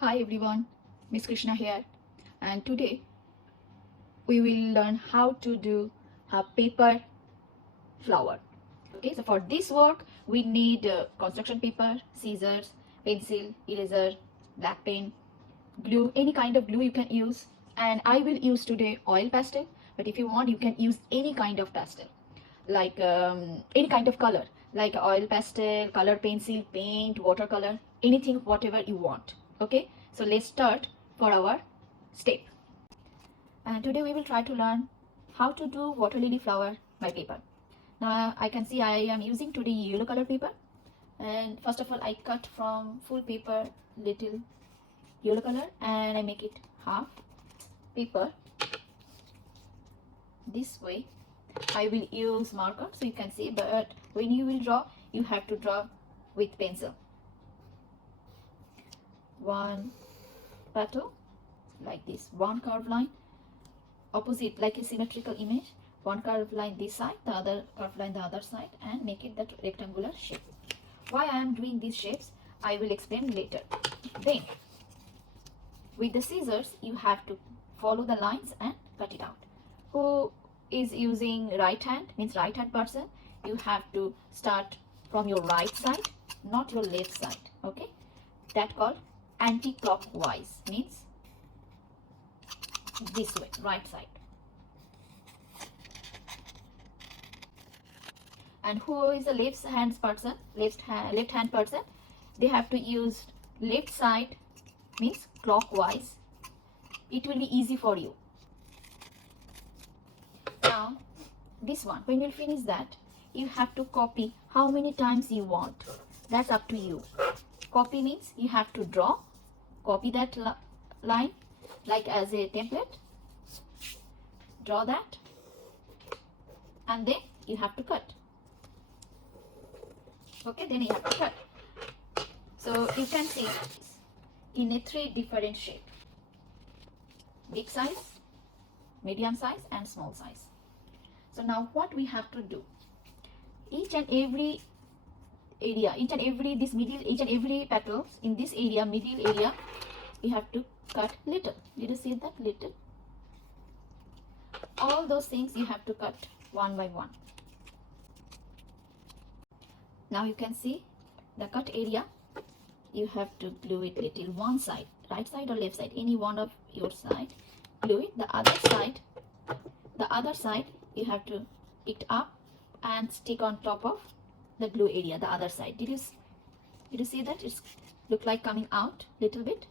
Hi everyone, Miss Krishna here, and today we will learn how to do a paper flower. Okay, so for this work we need construction paper, scissors, pencil, eraser, black pen, glue, any kind of glue you can use. And I will use today oil pastel, but if you want you can use any kind of pastel, like any kind of color, like oil pastel, color pencil, paint, watercolor, anything, whatever you want. Okay, so let's start for our step. And today we will try to learn how to do water lily flower by paper. Now I can see I am using today yellow color paper, and first of all I cut from full paper little yellow color and I make it half paper this way. I will use marker so you can see, but when you will draw you have to draw with pencil. One petal like this, one curved line opposite like a symmetrical image, one curved line this side, the other curved line the other side, and make it that rectangular shape. Why I am doing these shapes I will explain later. Then with the scissors you have to follow the lines and cut it out. Who is using right hand, means right hand person, you have to start from your right side, not your left side. Okay, that called anti-clockwise, means this way, right side. And who is a left hand person, left hand person, they have to use left side, means clockwise. It will be easy for you. Now this one, when you finish that, you have to copy how many times you want. That's up to you. Copy means you have to draw, copy that line like as a template, draw that, and then you have to cut. Okay, then you have to cut. So you can see in a 3 different shape: big size, medium size, and small size. So now what we have to do, each and every area, each and every petals in this area, middle area, you have to cut little. Did you see that? Little. All those things you have to cut one by one. Now you can see the cut area, you have to glue it little, one side, right side or left side, any one of your side, glue it. The other side you have to pick up and stick on top of the glue area, the other side. Did you see that? It's look like coming out little bit,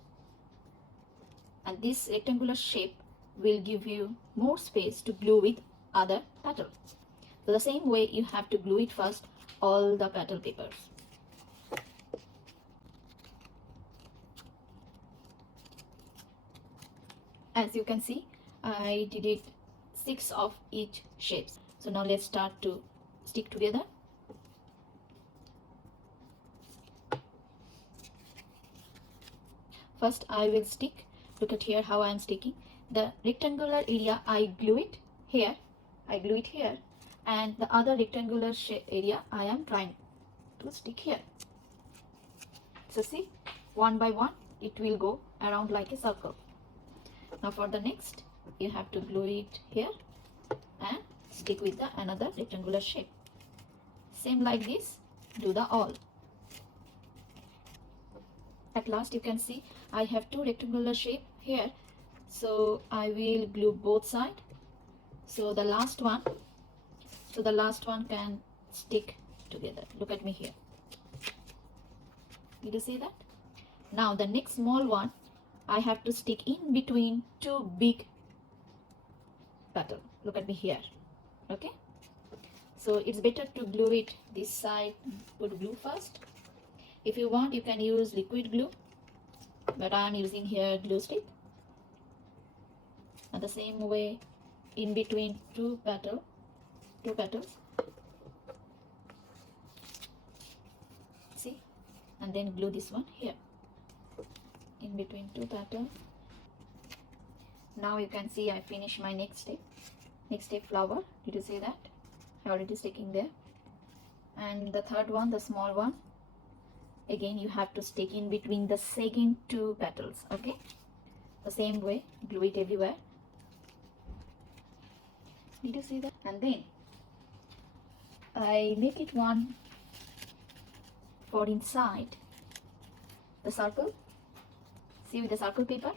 and this rectangular shape will give you more space to glue with other petal. So the same way you have to glue it first, all the petal papers. As you can see, I did it 6 of each shapes. So now let's start to stick together. First I will stick. Look at here how I am sticking. The rectangular area I glue it here, and the other rectangular area I am trying to stick here. So see, one by one it will go around like a circle. Now for the next, you have to glue it here and stick with the another rectangular shape. Same like this, do the all. At last you can see I have 2 rectangular shape here, so I will glue both sides. So the last one can stick together. Look at me here. Did you see that? Now the next small one I have to stick in between 2 big petals. Look at me here. Okay, so it's better to glue it this side. Put glue first. If you want you can use liquid glue, but I am using here glue stick. And the same way in between 2 petals, see, and then glue this one here in between 2 petals. Now you can see I finish my next step flower. Did you see that? I already sticking there. And the third one, the small one, again you have to stick in between the second two petals. Okay, the same way glue it everywhere. Did you see that? And then I make it one for inside the circle. See, with the circle paper,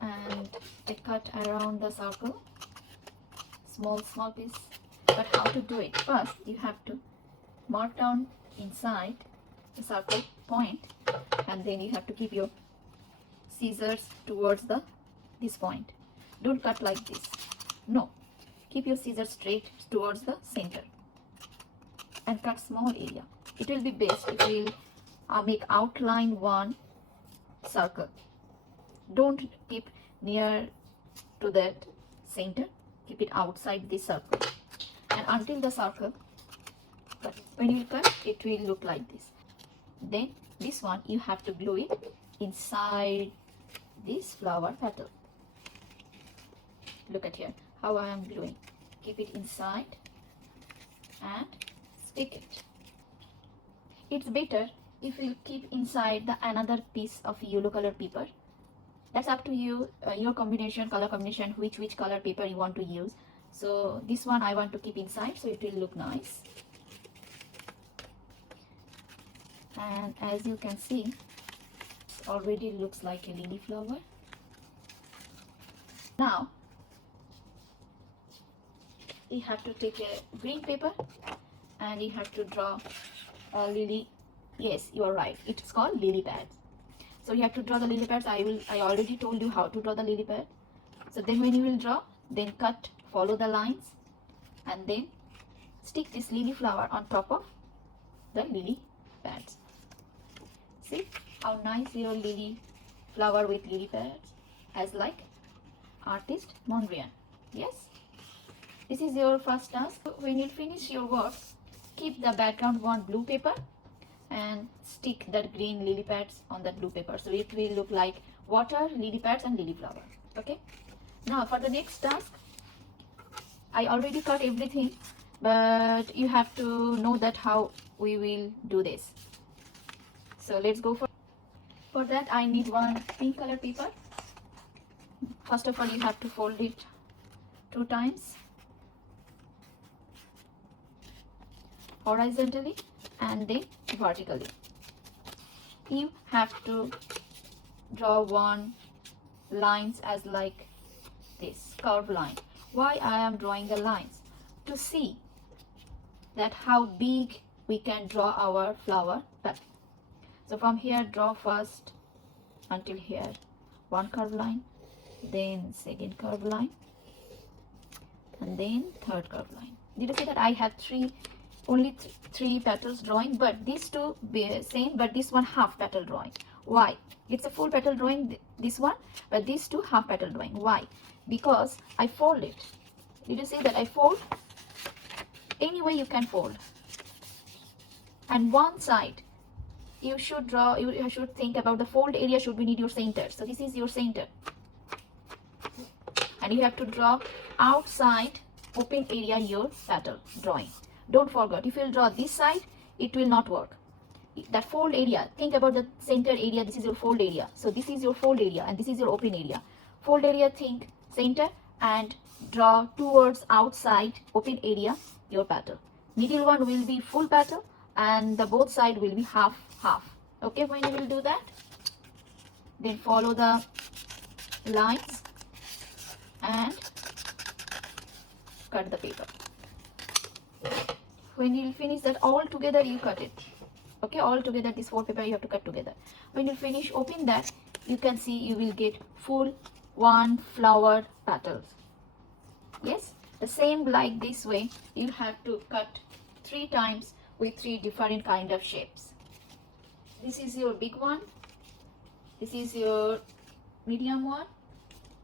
and I cut around the circle, small piece. But how to do it? First you have to mark down inside the circle point, and then you have to keep your scissors towards this point. Don't cut like this, no, keep your scissors straight towards the center and cut small area. It will be best if you make outline one circle. Don't keep near to that center, keep it outside the circle, and until the circle cut. When you cut, it will look like this. Then this one you have to glue it inside this flower petal. Look at here how I am gluing. Keep it inside and stick it. It's better if you keep inside the another piece of yellow color paper. That's up to you, your combination, color combination, which color paper you want to use. So this one I want to keep inside, so it will look nice. And as you can see, it already looks like a lily flower. Now you have to take a green paper and you have to draw a lily. Yes, you are right, it's called lily pads. So you have to draw the lily pads. I already told you how to draw the lily pad. So then when you will draw, then cut, follow the lines, and then stick this lily flower on top of the lily pads. See how nice your lily flower with lily pads, as like artist Mondrian. Yes, this is your first task. When you finish your work, keep the background one blue paper and stick that green lily pads on that blue paper, so it will look like water, lily pads and lily flower. Okay, now for the next task, I already cut everything, but you have to know that how we will do this. So let's go for that. I need one pink color paper. First of all, you have to fold it 2 times horizontally and then vertically. You have to draw one lines as like this curved line. Why I am drawing the lines? To see that how big we can draw our flower pattern. So from here, draw first until here one curved line, then second curved line, and then third curved line. Did you see that I have only three petals drawing, but these two be same, but this one half petal drawing. Why? It's a full petal drawing, this one, but these two half petal drawing. Why? Because I fold it. Did you see that I fold? Any way you can fold. And one side you should draw, you should think about the fold area should be need your center. So this is your center, and you have to draw outside open area your petal drawing. Don't forget, if you draw this side, it will not work. That fold area, think about the center area. This is your fold area. So this is your fold area and this is your open area. Fold area, think center, and draw towards outside open area your petal. Middle one will be full petal and the both side will be half. Okay, when you will do that, then follow the lines and cut the paper. When you finish that all together, you cut it. Okay, all together this 4 paper you have to cut together. When you finish, open that, you can see you will get full 1 flower petals. Yes, the same like this way you have to cut 3 times with 3 different kind of shapes. This is your big one, this is your medium one,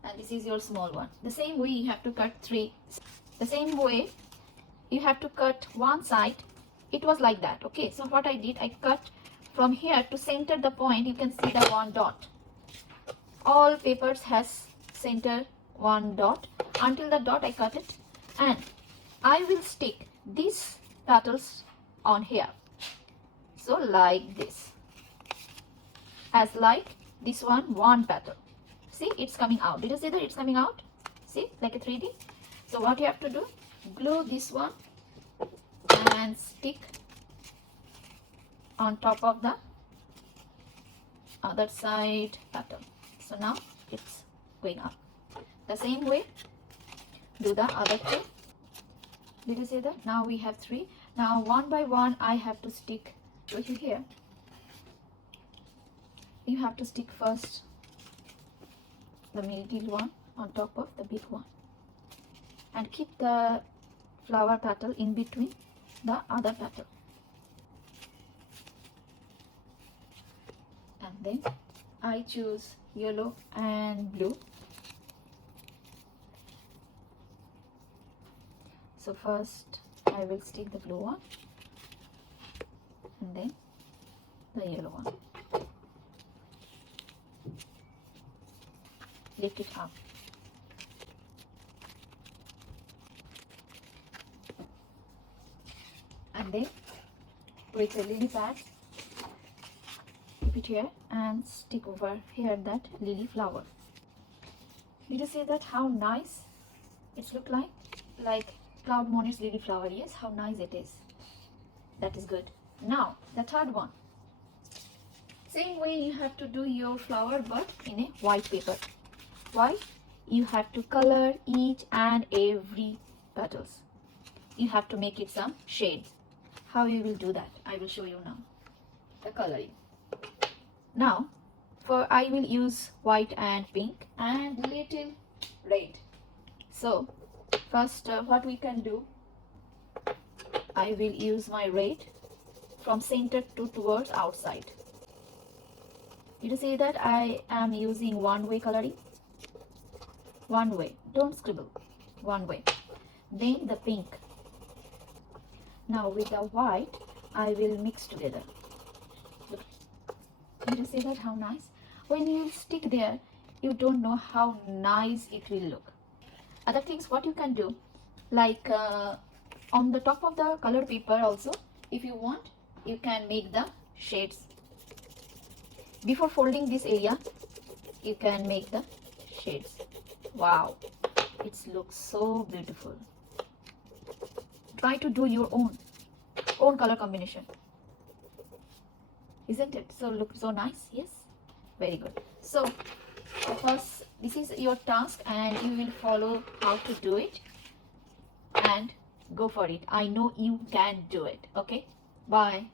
and this is your small one. The same way you have to cut 3. The same way you have to cut one side. It was like that. Okay, so what I did, I cut from here to center the point. You can see the 1 dot. All papers has center 1 dot. Until the dot I cut it, and I will stick these petals on here. So like this, as like this one petal. See, it's coming out. Did you see that it's coming out? See, like a 3D. So what you have to do, glue this one and stick on top of the other side petal. So now it's going up. The same way, do the other two. Did you see that? Now we have 3. Now one by one I have to stick to here. You have to stick first the middle one on top of the big one and keep the flower petal in between the other petal. And then I choose yellow and blue. So first I will stick the blue one and then the yellow one. Lift it up. And then with a lily pad, keep it here and stick over here that lily flower. Did you see that? How nice it's look like? Like Claude Monet's lily flower. Yes, how nice it is. That is good. Now the third one. Same way you have to do your flower but in a white paper. Why? You have to color each and every petals. You have to make it some shades. How you will do that? I will show you now. The coloring. Now, for I will use white and pink and little red. So, first what we can do, I will use my red from center to towards outside. Did you see that? I am using one way coloring. One way, don't scribble, one way. Then the pink. Now with the white I will mix together. Look. Did you see that? How nice? When you stick there, you don't know how nice it will look. Other things what you can do, like on the top of the color paper also, if you want, you can make the shades. Before folding this area, you can make the shades. Wow, it looks so beautiful. Try to do your own color combination. Isn't it? So look so nice. Yes, very good. So first, this is your task and you will follow how to do it and go for it. I know you can do it. Okay, bye.